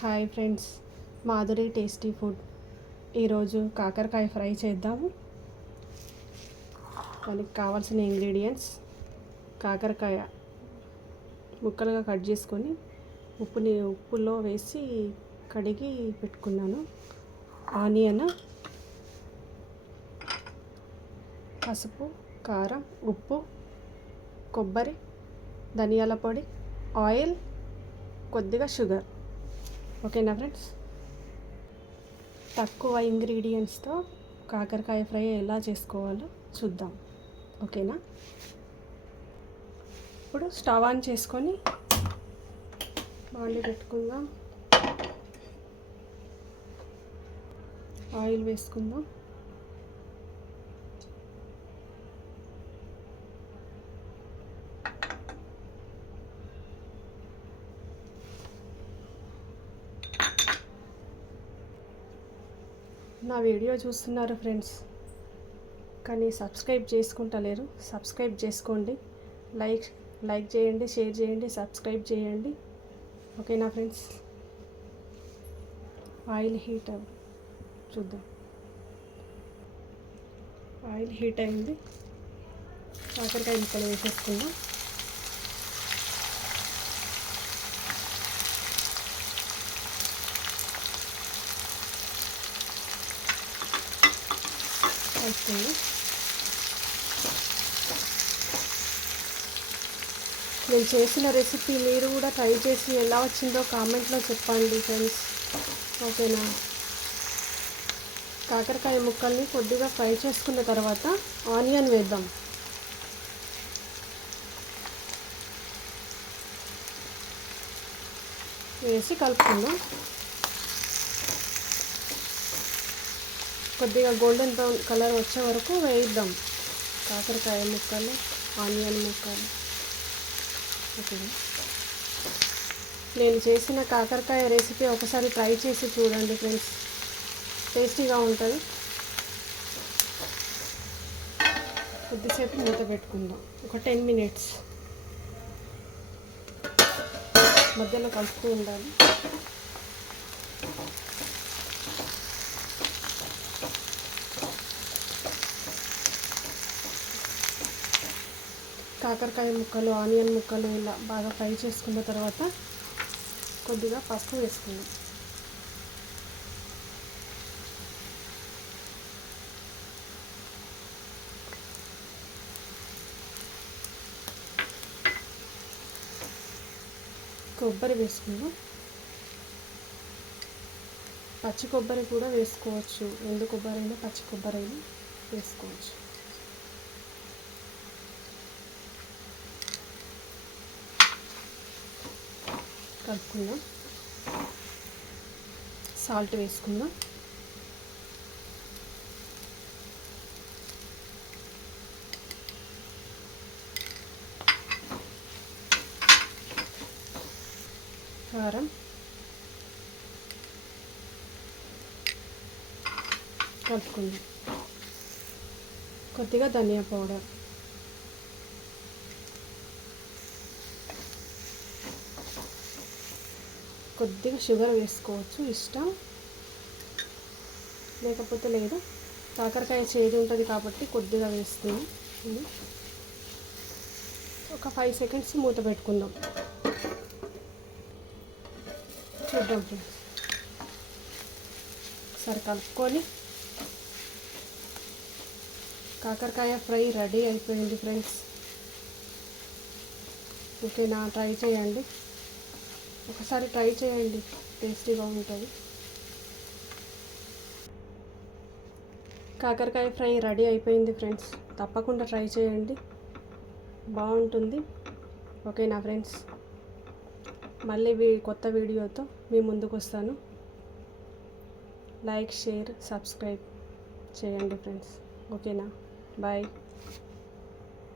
Hi friends, Madhuri tasty food. ఈరోజు కాకరకాయ fry చేద్దాము. దానికి కావాల్సిన ఇంగ్రీడియంట్స్: కాకరకాయ ముక్కలుగా కట్ చేసుకొని ఉప్పులో వేసి కడిగి పెట్టుకున్నాను. ఆనియన్, పసుపు, కారం, ఉప్పు, కొబ్బరి, ధనియాల పొడి, ఆయిల్, కొద్దిగా షుగర్. ఓకేనా ఫ్రెండ్స్? తక్కువ ఇంగ్రీడియంట్స్తో కాకరకాయ ఫ్రై ఎలా చేసుకోవాలో చూద్దాం. ఓకేనా? ఇప్పుడు స్టవ్ ఆన్ చేసుకొని బాండి పెట్టుకుందాం. ఆయిల్ వేసుకుందాం. నా వీడియో చూస్తున్నారు ఫ్రెండ్స్, కానీ సబ్స్క్రైబ్ చేసుకుంటలేరు. సబ్స్క్రైబ్ చేసుకోండి. లైక్ చేయండి, షేర్ చేయండి, సబ్స్క్రైబ్ చేయండి. ఓకేనా ఫ్రెండ్స్? ఆయిల్ హీట్ చూద్దాం. ఆయిల్ హీట్ అయింది. కాకరకాయ ముక్కలు వేసేసుకుందాం. వేసుకుందాం. నేను చేసిన రెసిపీ మీరు కూడా ట్రై చేసి ఎలా వచ్చిందో కామెంట్లో చెప్పండి ఫ్రెండ్స్. ఓకేనా? కాకరకాయ ముక్కల్ని కొద్దిగా ఫ్రై చేసుకున్న తర్వాత ఆనియన్ వేద్దాం. వేసి కలుపుకుందాం. కొద్దిగా గోల్డెన్ బ్రౌన్ కలర్ వచ్చే వరకు వేయిద్దాం కాకరకాయ ముక్కలు, ఆనియన్ ముక్కలు. ఓకేనా? నేను చేసిన కాకరకాయ రెసిపీ ఒకసారి ట్రై చేసి చూడండి ఫ్రెండ్స్, టేస్టీగా ఉంటుంది. కొద్దిసేపు మూత పెట్టుకుందాం, ఒక 10 minutes. మధ్యలో కలుపుతూ ఉండాలి. కాకరకాయ ముక్కలు, ఆనియన్ ముక్కలు ఇలా బాగా ఫ్రై చేసుకున్న తర్వాత కొద్దిగా పసుపు వేసుకుందాం. కొబ్బరి వేసుకుందాం. పచ్చి కొబ్బరి కూడా వేసుకోవచ్చు. ఎండు కొబ్బరి అయినా పచ్చి కొబ్బరి అయినా వేసుకోవచ్చు. కలుపుకుందాం. సాల్ట్ వేసుకుందాం. కారం, కలుపుకుందాం. కొద్దిగా ధనియా పౌడర్, కొద్దిగా షుగర్ వేసుకోవచ్చు, ఇష్టం లేకపోతే లేదు. కాకరకాయ చేదు ఉంటుంది కాబట్టి కొద్దిగా వేస్తున్నాం. ఒక 5 seconds మూత పెట్టుకుందాం. చూద్దాం ఫ్రెండ్స్. ఒకసారి కలుపుకొని కాకరకాయ ఫ్రై రెడీ అయిపోయింది ఫ్రెండ్స్. ఓకేనా? ట్రై చేయండి. ఒకసారి ట్రై చేయండి, టేస్టీగా ఉంటుంది. కాకరకాయ ఫ్రై రెడీ అయిపోయింది ఫ్రెండ్స్. తప్పకుండా ట్రై చేయండి, బాగుంటుంది. ఓకేనా ఫ్రెండ్స్? మళ్ళీ కొత్త వీడియోతో మీ ముందుకు వస్తాను. లైక్, షేర్, సబ్స్క్రైబ్ చేయండి ఫ్రెండ్స్. ఓకేనా? బాయ్.